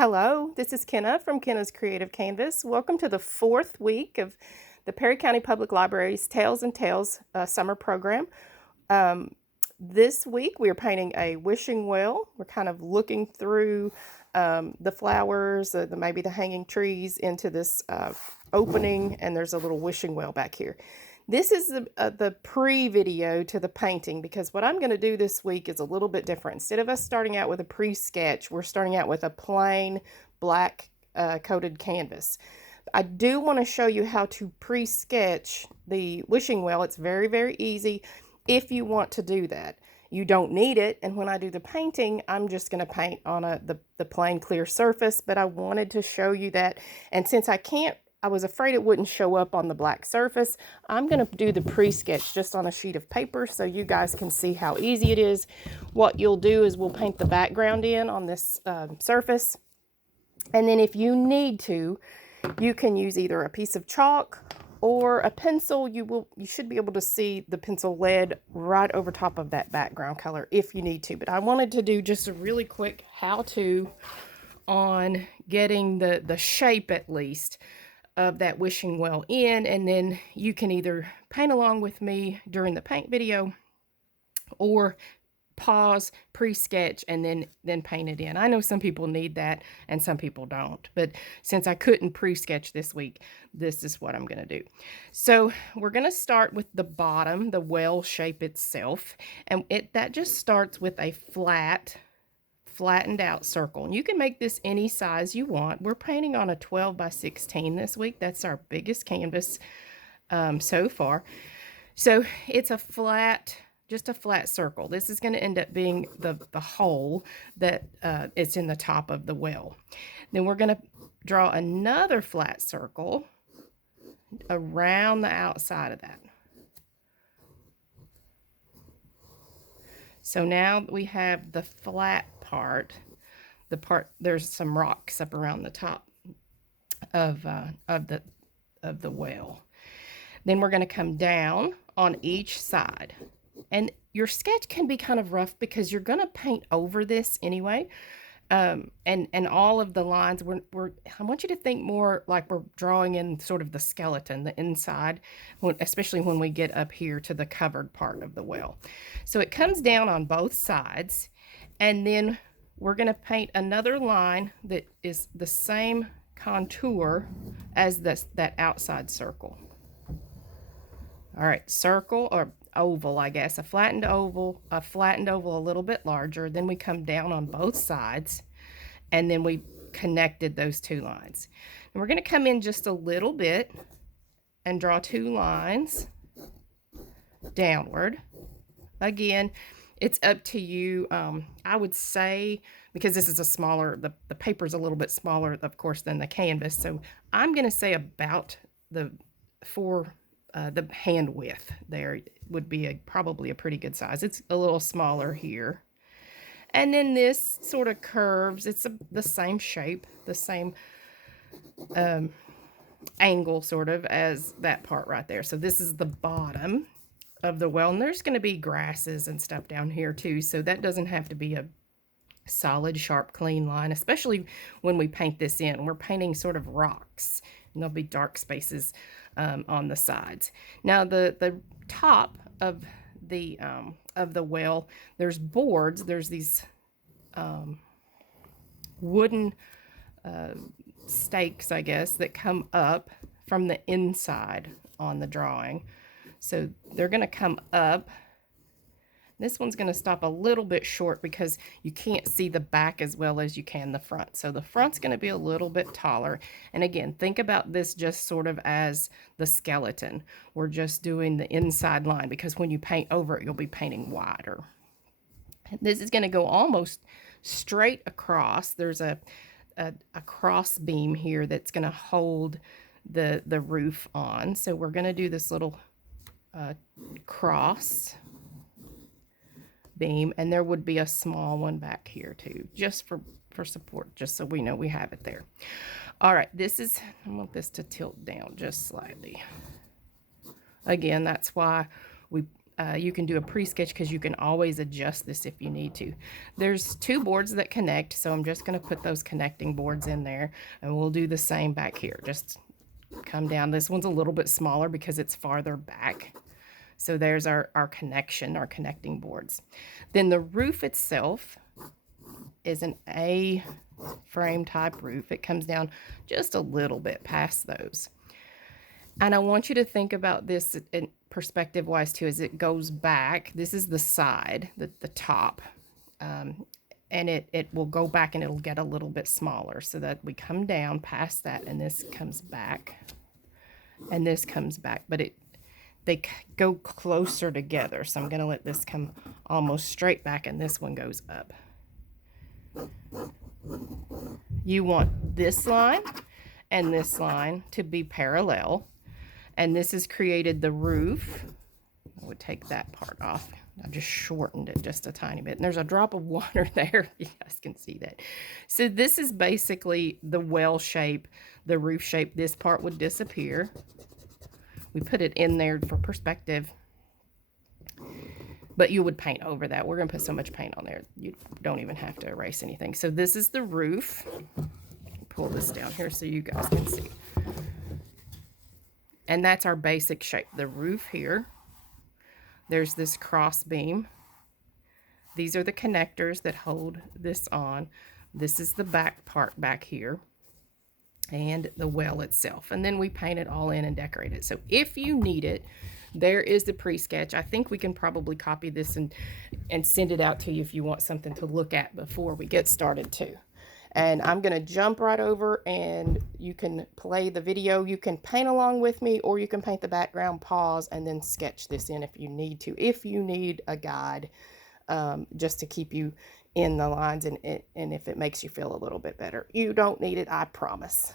Hello, this is Kenna from Kenna's Creative Canvas. Welcome to the 4th week of the Perry County Public Library's Tales and Tales summer program. This week we are painting a wishing well. We're kind of looking through the flowers, maybe the hanging trees into this opening, and there's a little wishing well back here. This is the pre-video to the painting, because what I'm going to do this week is a little bit different. Instead of us starting out with a pre-sketch, we're starting out with a plain black coated canvas. I do want to show you how to pre-sketch the wishing well. It's very, very easy if you want to do that. You don't need it, and when I do the painting, I'm just going to paint on the plain clear surface, but I wanted to show you that. And since I was afraid it wouldn't show up on the black surface, I'm going to do the pre-sketch just on a sheet of paper so you guys can see how easy it is. What you'll do is we'll paint the background in on this surface, and then if you need to, you can use either a piece of chalk or a pencil. You should be able to see the pencil lead right over top of that background color if you need to. But I wanted to do just a really quick how-to on getting the shape, at least, of that wishing well in, and then you can either paint along with me during the paint video or pause, pre-sketch, and then paint it in. I know some people need that and some people don't, but since I couldn't pre-sketch this week, this is what I'm going to do. So we're going to start with the bottom, the well shape itself, and that just starts with a flattened out circle. And you can make this any size you want. We're painting on a 12 by 16 this week. That's our biggest canvas so far. So it's just a flat circle. This is going to end up being the hole that it's in the top of the well. Then we're going to draw another flat circle around the outside of that. So now we have the flat part, there's some rocks up around the top of the well. Then we're going to come down on each side. And your sketch can be kind of rough because you're going to paint over this anyway. And all of the lines, I want you to think more like we're drawing in sort of the skeleton, the inside, especially when we get up here to the covered part of the well. So it comes down on both sides, and then we're going to paint another line that is the same contour as that outside circle. All right, circle or oval, I guess, a flattened oval a little bit larger. Then we come down on both sides, and then we connected those two lines. And we're going to come in just a little bit and draw two lines downward. Again, it's up to you. I would say, because this is a smaller, the paper's a little bit smaller, of course, than the canvas, so I'm going to say about the hand width there would be probably a pretty good size. It's a little smaller here. And then this sort of curves. It's the same shape, the same angle sort of as that part right there. So this is the bottom of the well, and there's going to be grasses and stuff down here too, so that doesn't have to be a solid, sharp, clean line, especially when we paint this in. We're painting sort of rocks, and there'll be dark spaces on the sides. Now the top of the well, there's boards. There's these wooden stakes, I guess, that come up from the inside on the drawing. So they're going to come up. This one's going to stop a little bit short because you can't see the back as well as you can the front. So the front's going to be a little bit taller. And again, think about this just sort of as the skeleton. We're just doing the inside line, because when you paint over it, you'll be painting wider. This is going to go almost straight across. There's a cross beam here that's going to hold the roof on. So we're going to do this little cross beam, and there would be a small one back here too, just for support, just so we know we have it there. All right, I want this to tilt down just slightly. Again, that's why we you can do a pre-sketch because you can always adjust this if you need to. There's 2 boards that connect, so I'm just going to put those connecting boards in there, and we'll do the same back here. Just come down. This one's a little bit smaller because it's farther back. So there's our connection, our connecting boards. Then the roof itself is an A-frame type roof. It comes down just a little bit past those. And I want you to think about this in perspective wise too, as it goes back. This is the side, the top, and it will go back and it'll get a little bit smaller, so that we come down past that and this comes back and this comes back, but they go closer together. So I'm going to let this come almost straight back and this one goes up. You want this line and this line to be parallel. And this has created the roof. I would take that part off. I just shortened it just a tiny bit. And there's a drop of water there. You guys can see that. So this is basically the well shape, the roof shape. This part would disappear. We put it in there for perspective. But you would paint over that. We're going to put so much paint on there, you don't even have to erase anything. So this is the roof. Pull this down here so you guys can see. And that's our basic shape. The roof here. There's this cross beam. These are the connectors that hold this on. This is the back part back here. And the well itself. And then we paint it all in and decorate it. So if you need it, there is the pre-sketch. I think we can probably copy this and send it out to you if you want something to look at before we get started too. And I'm going to jump right over and you can play the video. You can paint along with me, or you can paint the background, pause, and then sketch this in if you need to. If you need a guide, just to keep you in the lines and if it makes you feel a little bit better. You don't need it, I promise.